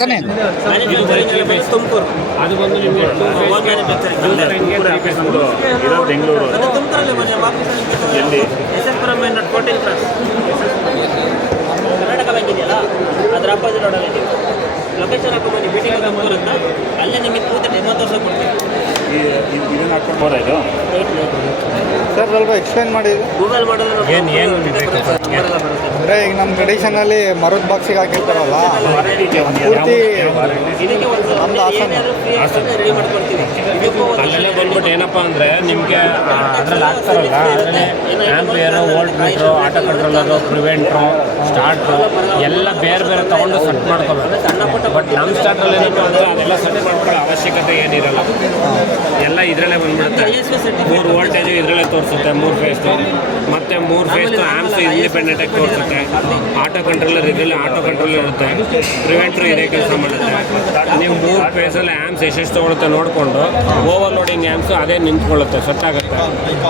ತಾನೇ ತುಮಕೂರು ಅದು ಬಂದು ನಿಮಗೆ ಬೆಂಗಳೂರು ಎಲ್ಲಿ SS Puram main road 14 cross Karnataka bank ಇದೆಯಲ್ಲ ಅದರ ಅಪೋಸಿಟ್ ರೋಡಲ್ಲಿ ಇದೆ. ಲೊಕೇಶನ್ ಹಾಕೊಂಡ್ಬನ್ನಿ ಭೇಟಿ ತುಮಕೂರು ಅಂತ, ಅಲ್ಲೇ ನಿಮಗೆ ಕೂತ ಡೆಮೋ ತೋರ್ಸೋಕೆ ಕೊಡ್ತೀವಿ. ಇದನ್ನು ಹಾಕ್ಕೊಳ್ಬೋದಾ ಇದು ಸರ್ ಸ್ವಲ್ಪ ಎಕ್ಸ್ಪ್ಲೈನ್ ಮಾಡಿ. ಗೂಗಲ್ ಮಾಡಲು ಏನು ಅಂದರೆ ಈಗ ನಮ್ಮ ಟ್ರೆಡಿಷನಲ್ಲಿ ಮರದ ಬಾಕ್ಸಿಗೆ ಹಾಕಿರ್ತಾರಲ್ಲ ಪೂರ್ತಿ ನಮ್ದು ಹಾಸನ ರೆಡಿ ಮಾಡ್ಕೊಡ್ತೀವಿ. ಅಲ್ಲೆಲ್ಲ ಬಂದ್ಬಿಟ್ಟು ಏನಪ್ಪ ಅಂದರೆ ನಿಮಗೆ ಅದ್ರಲ್ಲಿ ಹಾಕ್ತಾರಲ್ಲ, ಅದರಲ್ಲಿ ampere, volt meter, auto controller, preventer, starter ಎಲ್ಲ ಬೇರೆ ಬೇರೆ ತೊಗೊಂಡು ಸೆಟ್ ಮಾಡ್ಕೋಬೇಕು. ಬಟ್ ನಮ್ಮ ಸ್ಟಾರ್ಟ್ರಲ್ಲಿ ಏನಪ್ಪ ಅಂದರೆ ಅದೆಲ್ಲ ಸೆಟ್ ಮಾಡ್ಕೊಳ್ಳೋ ಅವಶ್ಯಕತೆ ಏನಿರಲ್ಲ, ಎಲ್ಲ ಇದರಲ್ಲೇ ಬಂದ್ಬಿಡುತ್ತೆ. 3 ವೋಲ್ಟೇಜು ಇದರಲ್ಲೇ ತೋರಿಸುತ್ತೆ, 3 ಫೇಸ್ದು, ಮತ್ತು 3 ಫೇಸ್ದು ಆ್ಯಮ್ಸು ಇಂಡಿಪೆಂಡೆಂಟಾಗಿ ತೋರಿಸುತ್ತೆ. ಆಟೋ ಕಂಟ್ರೋಲರ್ ಇದರಲ್ಲಿ ಆಟೋ ಕಂಟ್ರೋಲರ್ ಇರುತ್ತೆ, ಪ್ರಿವೆಂಟ್ರು ಇದೇ ಕೆಲಸ ಮಾಡುತ್ತೆ. ನೀವು 3 ಫೇಸಲ್ಲಿ ಆ್ಯಮ್ಸ್ ಎಷ್ಟೆಷ್ಟು ತೊಗೊಳುತ್ತೆ ನೋಡಿಕೊಂಡು ಓವರ್ಲೋಡಿಂಗ್ ಆ್ಯಮ್ಸು ಅದೇ ನಿಂತ್ಕೊಳ್ಳುತ್ತೆ, ಸೆಟ್ ಆಗುತ್ತೆ.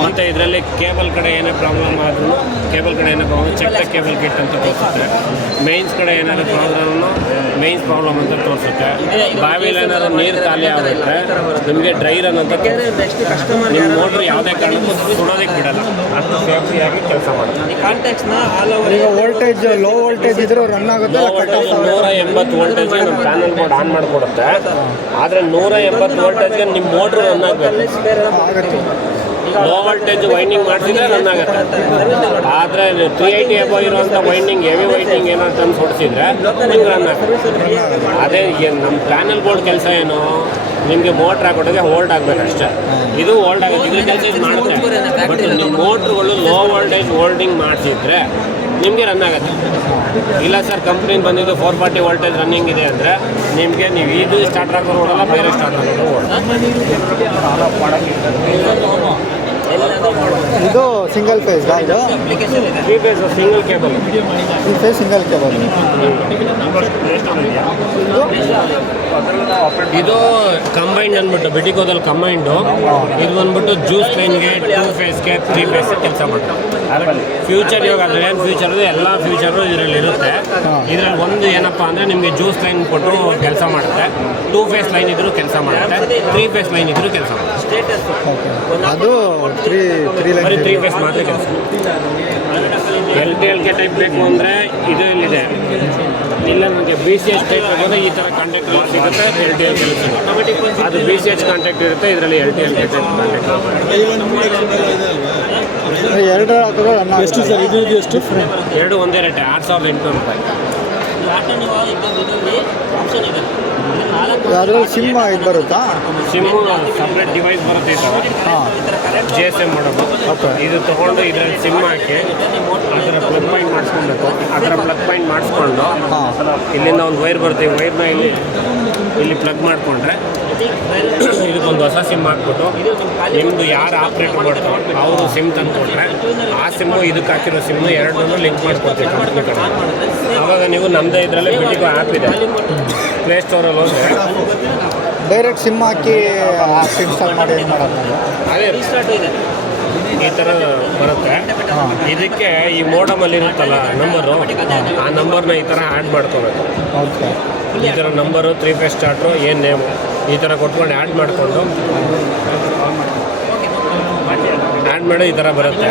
ಮತ್ತು ಇದರಲ್ಲಿ ಕೇಬಲ್ ಕಡೆ ಏನೇ ಪ್ರಾಬ್ಲಮ್ ಆದ್ರೂ ಕೇಬಲ್ ಕಡೆ ಏನೇ problem check the cable kit ಅಂತ ತೋರಿಸುತ್ತೆ. ಮೈನ್ಸ್ ಕಡೆ ಏನಾದರೂ ಪ್ರಾಬ್ಲಮ್ನು ಮೈನ್ಸ್ ಪ್ರಾಬ್ಲಮ್ ಅಂತ ತೋರಿಸುತ್ತೆ. ಬಾವಿಲಿ ಏನಾದರೂ ನೀರು ಖಾಲಿ ಆಗುತ್ತೆ ನಿಮಗೆ ಡ್ರೈ ರನ್ ಅಂತ ನಿಮ್ಮ ಮೋಟ್ರ್ ಯಾವುದೇ ಕಾರಣಕ್ಕೂ ಸುಡೋದಕ್ಕೆ ಬಿಡಲ್ಲ, ಅಷ್ಟು ಸೇಫ್ಟಿಯಾಗಿ ಕೆಲಸ ಮಾಡುತ್ತೆ. ಈಗ ವೋಲ್ಟೇಜ್ ಲೋ ವೋಲ್ಟೇಜ್ ಇದ್ರೂ ರನ್ ಆಗುತ್ತೆ. 180 ವೋಲ್ಟೇಜ್ಗೆ ನಮ್ಮ ಪ್ಯಾನಲ್ ಬೋರ್ಡ್ ಆನ್ ಮಾಡಿಕೊಡುತ್ತೆ. ಆದರೆ 180 ವೋಲ್ಟೇಜ್ಗೆ ನಿಮ್ಮ ಮೋಟ್ರ್ ರನ್ ಆಗಬೇಕು. ಲೋ ವೋಲ್ಟೇಜ್ ವೈಂಡಿಂಗ್ ಮಾಡಿಸಿದ್ರೆ ರನ್ ಆಗುತ್ತೆ. ಆದರೆ 380 ಎಬೋ ಇರುವಂಥ ವೈಂಡಿಂಗ್, ಹೆವಿ ವೈಂಡಿಂಗ್ ಏನಾದ್ರು ತಂದು ಹೊಡಿಸಿದ್ರೆ ನಿಮ್ಗೆ ರನ್ ಆಗುತ್ತೆ. ಅದೇ ನಮ್ಮ ಪ್ಯಾನಲ್ ಬೋರ್ಡ್ ಕೆಲಸ ಏನು, ನಿಮಗೆ ಮೋಟ್ರ್ ಹಾಕೊಟ್ಟಿಗೆ ಹೋಲ್ಡ್ ಆಗಬೇಕು ಅಷ್ಟೇ. ಇದು ಹೋಲ್ಡ್ ಆಗುತ್ತೆ, ಇದು ಕೆಲಸ ಮಾಡುತ್ತೆ. ಬಟ್ ನಿಮ್ಮ ಮೋಟ್ರುಗಳು ಲೋ ವೋಲ್ಟೇಜ್ ಹೋಲ್ಡಿಂಗ್ ಮಾಡಿಸಿದ್ರೆ ನಿಮಗೆ ರನ್ ಆಗುತ್ತೆ. ಇಲ್ಲ ಸರ್ ಕಂಪ್ನಿಯಿಂದ ಬಂದಿದ್ದು 440 ವೋಲ್ಟೇಜ್ ರನ್ನಿಂಗ್ ಇದೆ ಅಂದರೆ ನಿಮಗೆ ನೀವು ಇದು ಸ್ಟಾರ್ಟ್ ಹಾಕೋದು ಓಡಲ್ಲ, ಬೇರೆ ಸ್ಟಾರ್ಟ್ ಹಾಕೋದು ಇದು ಸಿಂಗಲ್ ಫೇಸ್ ಇದು 3 phase single cable, 3 phase single cable. ಇದು ಕಂಬೈಂಡ್ ಅಂದ್ಬಿಟ್ಟು ಬಿಟಿಕೋದಲ್ಲಿ ಕಂಬೈಂಡು. ಇದು ಬಂದ್ಬಿಟ್ಟು ಜ್ಯೂಸ್ ಲೈನ್ಗೆ 2 ಫೇಸ್ಗೆ 3 ಫೇಸ್ ಕೆಲಸ ಮಾಡ್ತಾರೆ. ಫ್ಯೂಚರ್ ಇವಾಗ ಅದ್ರ ಏನು ಫ್ಯೂಚರ್ ಇದೆ ಎಲ್ಲ ಫ್ಯೂಚರು ಇದರಲ್ಲಿ ಇರುತ್ತೆ. ಇದರಲ್ಲಿ ಒಂದು ಏನಪ್ಪ ಅಂದರೆ ನಿಮಗೆ ಜ್ಯೂಸ್ ಲೈನ್ ಕೊಟ್ಟು ಕೆಲಸ ಮಾಡುತ್ತೆ, 2 ಫೇಸ್ ಲೈನ್ ಇದ್ರೂ ಕೆಲಸ ಮಾಡುತ್ತೆ, 3 ಫೇಸ್ ಲೈನ್ ಇದ್ರೂ ಕೆಲಸ ಮಾಡುತ್ತೆ. ಅದು 3 ಫೇಸ್ ಮಾತ್ರ ಕೆಲಸ. LTLK ಟೈಪ್ ಬೇಕು ಅಂದರೆ ಇದು ಇಲ್ಲಿದೆ. ಇಲ್ಲ ನನಗೆ BCH ಟೈಪ್ ಬೇಕು ಈ ಥರ ಕಾಂಟ್ಯಾಕ್ಟ್ ಸಿಗುತ್ತೆ, LTLK ಸಿಗುತ್ತೆ. ಅದು BCH ಕಾಂಟ್ಯಾಕ್ಟ್ ಇರುತ್ತೆ, ಇದರಲ್ಲಿ LTLK ಟೈಪ್ ಕಾಂಟ್ಯಾಕ್ಟ್. ಎರಡು ಹಾಕಿದ್ರೆ ಎಷ್ಟು ಸರ್? ಇದು ಎಷ್ಟು ಎರಡು ಒಂದೇ ರೇಟೆ, 6800 ರೂಪಾಯಿ. ಅದರಲ್ಲಿ ಸಿಮ್ ಇದು ಬರುತ್ತಾ? ಸಿಮ್ಮು ಸಪ್ರೇಟ್ ಡಿವೈಸ್ ಬರುತ್ತೆ ಈ ಥರ. GSM ಮಾಡೋದು. ಇದು ತೊಗೊಂಡು ಇದರಲ್ಲಿ ಸಿಮ್ ಹಾಕಿ ಅದರ ಪ್ಲಗ್ ಪಾಯಿಂಟ್ ಮಾಡಿಸ್ಕೊಬೇಕು. ಅದರ ಪ್ಲಗ್ ಪಾಯಿಂಟ್ ಮಾಡಿಸ್ಕೊಂಡು ಇಲ್ಲಿಂದ ಒಂದು ವೈರ್ ಬರುತ್ತೆ, ಈ ವೈರ್ನ ಇಲ್ಲಿ ಪ್ಲಗ್ ಮಾಡಿಕೊಂಡ್ರೆ ಇದಕ್ಕೊಂದು ಹೊಸ ಸಿಮ್ ಹಾಕ್ಬಿಟ್ಟು ನಿಮ್ಮದು ಯಾರು ಆಪ್ರೇಟರ್ ಮಾಡ್ತಾರೋ ಅವರು ಸಿಮ್ ತಂದು ಕೊಟ್ಟರೆ ಆ ಸಿಮ್ಮು ಇದಕ್ಕೆ ಹಾಕಿರೋ ಸಿಮ್ಮು ಎರಡನ್ನೂ ಲಿಂಕ್ ಮಾಡಿಕೊಡ್ತೀವಿ ಕಂಪ್ನಿ ಕಡೆ. ಆವಾಗ ನೀವು ನಮ್ಮದೇ ಇದರಲ್ಲೇ ಬಿಟಿಕೋ ಆ್ಯಪ್ ಇದೆ, ಪ್ಲೇಸ್ಟೋರಲ್ಲಿ ಹೋದರೆ ಡೈರೆಕ್ಟ್ ಸಿಮ್ ಹಾಕಿ ಆ್ಯಪ್ ಇನ್ಸ್ಟಾಲ್ ಮಾಡಿ ಏನು ಮಾಡೋದು? ಅದೇ ಈ ಥರ ಬರುತ್ತೆ. ಇದಕ್ಕೆ ಈ ಮೋಡಮಲ್ಲಿ ಇರುತ್ತಲ್ಲ ನಂಬರು, ಆ ನಂಬರ್ನ ಈ ಥರ ಆ್ಯಡ್ ಮಾಡ್ಕೋಬೇಕು. ಓಕೆ, ಈ ಥರ ನಂಬರು 3 ಫೇಸ್ ಸ್ಟಾರ್ಟ್ರು ಏನು ನೇಮು ಈ ಥರ ಕೊಟ್ಕೊಂಡು ಆ್ಯಡ್ ಮಾಡಿಕೊಂಡು ಆ್ಯಡ್ ಮಾಡಿ ಈ ಥರ ಬರುತ್ತೆ.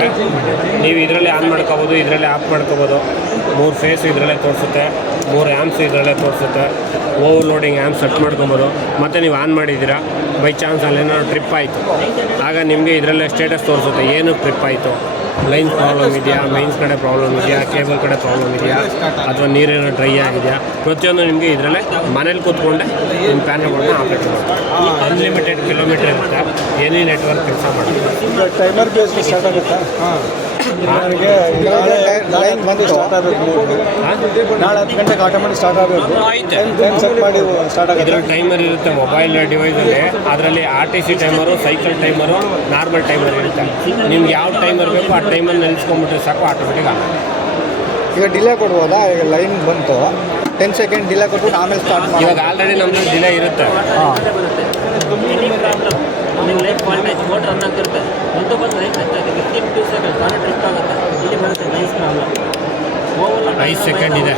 ನೀವು ಇದರಲ್ಲೇ ಆನ್ ಮಾಡ್ಕೋಬೋದು, ಇದರಲ್ಲೇ ಆಫ್ ಮಾಡ್ಕೋಬೋದು. 3 ಫೇಸ್ ಇದರಲ್ಲೇ ತೋರಿಸುತ್ತೆ, 3 ಆ್ಯಮ್ಸ್ ಇದರಲ್ಲೇ ತೋರಿಸುತ್ತೆ. ಓವರ್ಲೋಡಿಂಗ್ ಆ್ಯಮ್ಸ್ ಸೆಟ್ ಮಾಡ್ಕೊಬೋದು. ಮತ್ತು ನೀವು ಆನ್ ಮಾಡಿದ್ದೀರಾ, ಬೈ ಚಾನ್ಸ್ ಅಲ್ಲೇನಾದ್ರು ಟ್ರಿಪ್ ಆಯಿತು ಆಗ ನಿಮಗೆ ಇದರಲ್ಲೇ ಸ್ಟೇಟಸ್ ತೋರಿಸುತ್ತೆ, ಏನು ಟ್ರಿಪ್ ಆಯಿತು, ಲೈನ್ಸ್ ಪ್ರಾಬ್ಲಮ್ ಇದೆಯಾ, ಮೈನ್ಸ್ ಕಡೆ ಪ್ರಾಬ್ಲಮ್ ಇದೆಯಾ, ಕೇಬಲ್ ಕಡೆ ಪ್ರಾಬ್ಲಮ್ ಇದೆಯಾ, ಅಥವಾ ನೀರೇನೋ ಡ್ರೈ ಆಗಿದೆಯಾ, ಪ್ರತಿಯೊಂದು ನಿಮಗೆ ಇದರಲ್ಲೇ ಮನೇಲಿ ಕೂತ್ಕೊಂಡೆ ನಿಮ್ಮ ಪ್ಯಾನಲ್ಗಳನ್ನ ಆಪ್ರೇಟ್ ಮಾಡ್ತಾರೆ. ಅನ್ಲಿಮಿಟೆಡ್ ಕಿಲೋಮೀಟರ್ ಇರುತ್ತೆ, ಎನಿ ನೆಟ್ವರ್ಕ್ ಕೆಲಸ ಮಾಡುತ್ತೆ. ಟೈಮರ್ ಬೇಸ್ ಸ್ಟಾರ್ಟ್ ಆಗುತ್ತಾ? ನನಗೆ ಲೈನ್ ಬಂದು ಸ್ಟಾರ್ಟ್ ಆಗಬೇಕು, ನಾಳೆ 10 ಗಂಟೆಗೆ ಆಟೋಮೆಟಿಕ್ ಸ್ಟಾರ್ಟ್ ಆಗಬೇಕು. ಟೈಮ್ ಸೆಟ್ ಮಾಡಿ ಸ್ಟಾರ್ಟ್ ಆಗುತ್ತೆ. ಇದರಲ್ಲಿ ಟೈಮರ್ ಇರುತ್ತೆ ಮೊಬೈಲ್ ಡಿವೈಸಲ್ಲಿ. ಅದರಲ್ಲಿ RTC timer, cycle timer, normal timer ಇರುತ್ತೆ. ನಿಮ್ಗೆ ಯಾವ ಟೈಮರ್ ಬೇಕು ಆ ಟೈಮಲ್ಲಿ ನೆನೆಸ್ಕೊಂಡ್ಬಿಟ್ರೆ ಸಾಕು, ಆಟೋಮೆಟಿಕ್ ಆಗುತ್ತೆ. ಈಗ ಡಿಲೇ ಕೊಡ್ಬೋದಾ? ಈಗ ಲೈನ್ ಬಂತು 10 ಸೆಕೆಂಡ್ ಡಿಲೇ ಕೊಟ್ಬಿಟ್ಟು ಆಮೇಲೆ ಸ್ಟಾರ್ಟ್ ಮಾಡಿ. ಇವಾಗ ಆಲ್ರೆಡಿ ನಮ್ಮದು ಡಿಲೇ ಇರುತ್ತೆ. ನೀವು ಲೈಟ್ ವಾಲ್ಟೇಜ್ ಮೋಟರ್ ರನ್ ಆಗ್ತಿರುತ್ತೆ, ಒಂದು ಬಂದು ಲೈಟ್ ಟಚ್ ಆಗುತ್ತೆ, 15 ಸೆಕೆಂಡ್ ತಾನೇ ಟ್ರಿಪ್ ಆಗುತ್ತೆ. ಇಲ್ಲಿ ಬರುತ್ತೆ 5 ಸೆಕೆಂಡ್ ಇದೆ.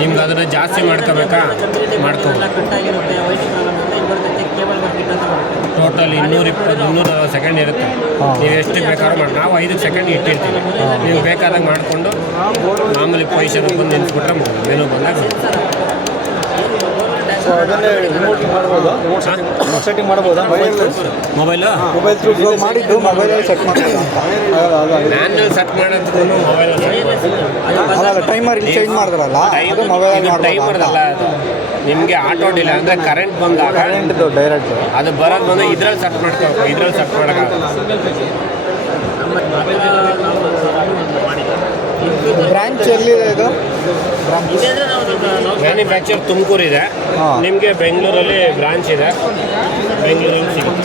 ನಿಮ್ಗೆ ಅದನ್ನು ಜಾಸ್ತಿ ಮಾಡ್ಕೋಬೇಕಾ ಮಾಡ್ಕೊ 340 ಸೆಕೆಂಡ್ ಇರುತ್ತೆ. ನೀವು ಎಷ್ಟು ಬೇಕಾದ್ರೂ ಮಾಡಿ, ನಾವು 5 ಸೆಕೆಂಡ್ ಇಟ್ಟಿರ್ತೀವಿ. ನೀವು ಬೇಕಾದಾಗ ಮಾಡಿಕೊಂಡು ಮಾಮೂಲಿ ಪೊಸಿಷನ್ ಬಂದು ನಿಂತ್ಬಿಟ್ರೆ ಮೆನು ಬಂದಾಗ ಸೊ ಅದನ್ನೇ ರಿಮೋಟ್ ಮಾಡ್ಬೋದು, ರಿಮೋಟ್ ಸೆಟ್ಟಿಂಗ್ ಮಾಡ್ಬೋದಾ ಮೊಬೈಲು ಥ್ರೂ ಮಾಡಿದ್ದು ಮೊಬೈಲಲ್ಲಿ ಸೆಟ್ ಮಾಡ್ಬೋದು ಅಂತ. ಮ್ಯಾನ್ಯಲ್ ಸೆಟ್ ಮಾಡೋದಕ್ಕೂ ಮೊಬೈಲ್ ಅಲ್ಲ ಟೈಮರ್ ಇಲ್ಲಿ ಚೇಂಜ್ ಮಾಡಿದ್ರಲ್ಲ ಅದು ಮೊಬೈಲಲ್ಲಿ ಟೈಮರ್ದಲ್ಲ, ಅದು ನಿಮಗೆ ಆಟೋ ಡಿಲೇ ಅಂದರೆ ಕರೆಂಟ್ ಬಂದಾಗ ಕರೆಂಟ್ದು ಡೈರೆಕ್ಟ್ ಅದು ಬರೋದು ಬಂದು ಇದ್ರಲ್ಲಿ ಸೆಟ್ ಮಾಡ್ಕೋಬೇಕು, ಇದ್ರಲ್ಲಿ ಸೆಟ್ ಮಾಡೋಕ್ಕಾಗಲ್ಲ. ಬ್ರಾಂಚ್ ಎಲ್ಲಿದೆ ಇದು? ಮ್ಯಾನುಫ್ಯಾಕ್ಚರ್ ತುಮಕೂರಿದೆ, ನಿಮಗೆ ಬೆಂಗಳೂರಲ್ಲಿ ಬ್ರಾಂಚ್ ಇದೆ, ಬೆಂಗಳೂರಲ್ಲಿ ಸಿಗುತ್ತೆ.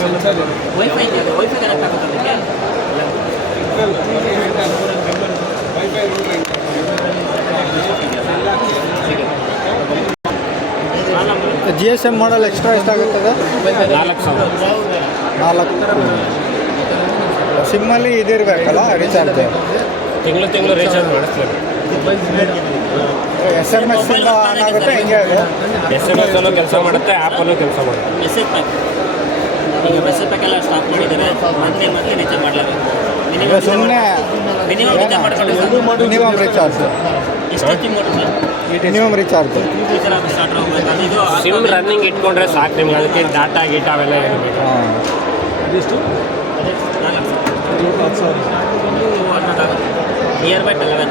GSM ಮಾಡಲ್ ಎಕ್ಸ್ಟ್ರಾ ಎಷ್ಟಾಗುತ್ತದೆ? 4,000. 4 ಸಿಮ್ಮಲ್ಲಿ ಇದಿರಬೇಕಲ್ಲ ರೀಚಾರ್ಜ್, ತಿಂಗಳು ರೀಚಾರ್ಜ್ ಮಾಡಿಸ್ಬೇಕು. SMS ಇಂದ ಆನ್ ಆಗುತ್ತೆ, ಹೆಂಗೆ ಅದು? SMS ಅಲ್ಲೂ ಕೆಲಸ ಮಾಡುತ್ತೆ, ಆ್ಯಪಲ್ಲೂ ಕೆಲಸ ಮಾಡುತ್ತೆ. ಮೆಸೇಜ್ ಪ್ಯಾಕ್ ಈಗ ಮೆಸೇಜ್ ಪ್ಯಾಕ್ ಎಲ್ಲ ಸ್ಟಾಪ್ ಮಾಡಿದ್ದಾರೆ. ಮಂತ್ಲಿ ರೀಚಾರ್ಜ್ ಮಾಡಲೇಬೇಕು. ಸುಮ್ಮನೆ ಮಿನಿಮಮ್ ರೀಚಾರ್ಜ್ ಮಾಡ್ಕೊಂಡು ಮಿನಿಮಮ್ ರೀಚಾರ್ಜ್ ಎಷ್ಟು ತಿಂಗಳು ಸರ್ ಮಿನಿಮಮ್ ರೀಚಾರ್ಜ್ ಈ ಥರ ಸ್ಟಾರ್ಟ್ ಹೋಗ್ಬೇಕು. ಅದು ಇದು ಸಿಮ್ ರನ್ನಿಂಗ್ ಇಟ್ಕೊಂಡ್ರೆ ಸಾಕು ನಿಮ್ಗೆ, ಅದಕ್ಕೆ ಡಾಟಾ ಗೀಟ ಅವೆಲ್ಲ ಇರಬೇಕು. ಹಾಂ ಅದೆಷ್ಟು 4,000 ನಿಯರ್ ಬೈ 11.